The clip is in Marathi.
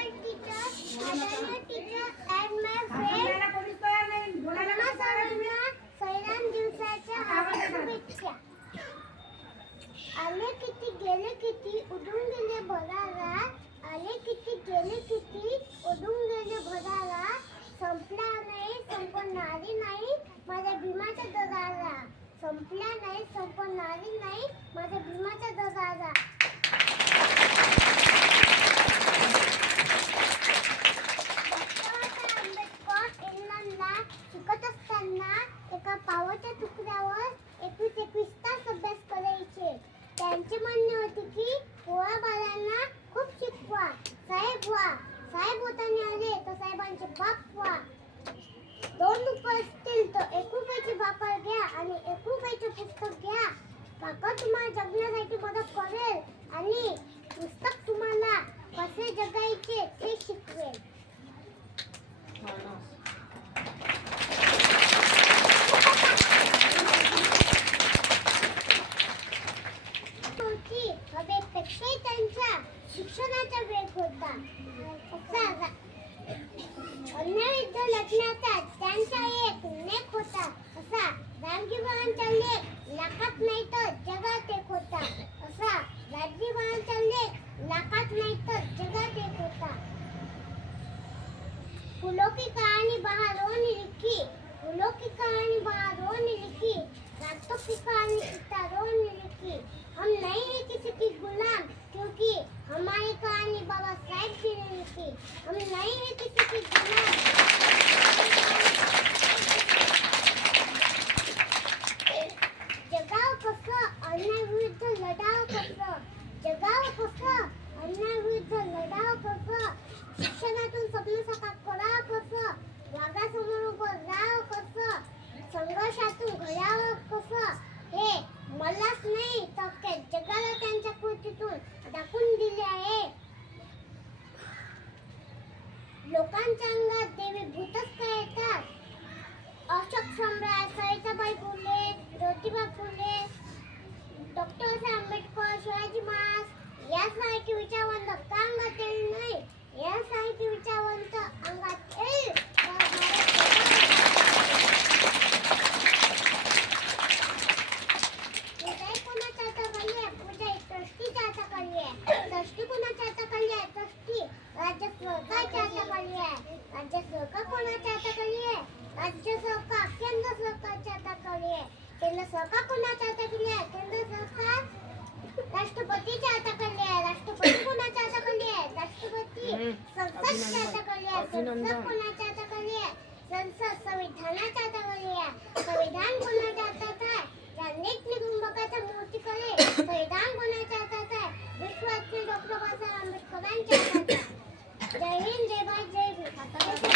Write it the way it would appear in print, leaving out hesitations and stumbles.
principal teacher, Adanya teacher, and my friend Mama सर्वांना सैराम दिवसाच्या हार्दिक शुभेच्छा. आले किती गेले किती उडून गेले भरारा, आले किती गेले किती उडून गेले भरारा, संपला नाही संपणारी नाही माझ्या भीमाचा दरारा, संपला नाही संपणारी नाही माझ्या भीमाचा दरारा. शिकत असताना एका पावाच्या तुकड्यावर 21 तास अभ्यास करायचे. त्यांचे म्हणणे होते की पोळा बाळांना खूप शिकवा, साहेब व्हा, साहेब होताना आले तर साहेबांचे बाप व्हा. 2 रुपये असतील तर 1 रुपयाची भाकर घ्या आणि 1 रुपयाचे पुस्तक घ्या. भाकर तुम्हाला जगण्यासाठी मदत करेल आणि पुस्तक तुम्हाला कसे जगायचे ते शिकवेल. हवेपेक्षाही त्यांच्या शिक्षणाचा वेग होता. अन्नविरुद्ध लढण्याचा त्यांचा एक नेक होता. असा रामजीवांचा लेख लाखात नाही तर जगात एक होता. असा रामजीवांचा लेख लाखात नाही तर जगात एक होता. फूलों की कहानी बहारों ने लिखी, फूलों की कहानी बहारों ने लिखी, रातों की कहानी सितारों ने लिखी. हम नहीं है किसी की गुलाम क्योंकि हमारी कहानी बाबा साहेब जी ने लिखी. हम नहीं है किसी की गुलाम. जगाव कसं अन्यायाविरुद्ध लढाव कसं, जगाव कसं अन्यायाविरुद्ध लढाव कसं, शिक्षणातून स्वप्न साकार करावं कसं, वाघासमोर उभं राहावं कसं, संघर्षातून घडावं कसं, हे मलाच नाही तर जगाला त्यांच्या कृतीतून दाखवून दिले आहे. लोकांच्या अंगात देवी भूतच काय येतात. अशोक सम्राट, सावित्रीबाई फुले, ज्योतिबा फुले, डॉक्टर आंबेडकर, शिवाजी महाराज यासारखे विचारवंत का अंगात येईल नाही, यासारखे विचारवंत अंगात येईल. ट्रस्टी कोणाच्या हाताखाली आहे? ट्रस्टी राज्य सरकारच्या हाताखाली आहे. राज्य सरकार कोणाच्या हाताखाली आहे? राज्य सरकार केंद्र सरकारच्या हाताखाली आहे. केंद्र सरकार कोणाच्या हाताखाली आहे? केंद्र सरकार राष्ट्रपतीच्या हाताखाली आहे. राष्ट्रपती कोणाच्या हाताखाली आहे? राष्ट्रपती संसदच्या हाताखाली आहे. संसद कोणाच्या हाताखाली आहे? संसद संविधानाच्या हाताखाली आहे. संविधान कोणाच्या हातात आहे? अनेक निकुंभकाच्या मूर्तीकडे संविधान कोणाच्या हातात आहे? विश्वातले डॉक्टर बाबासाहेब आंबेडकरांच्या हातात आहे. जय हिंद, जय भारत, जय भीम.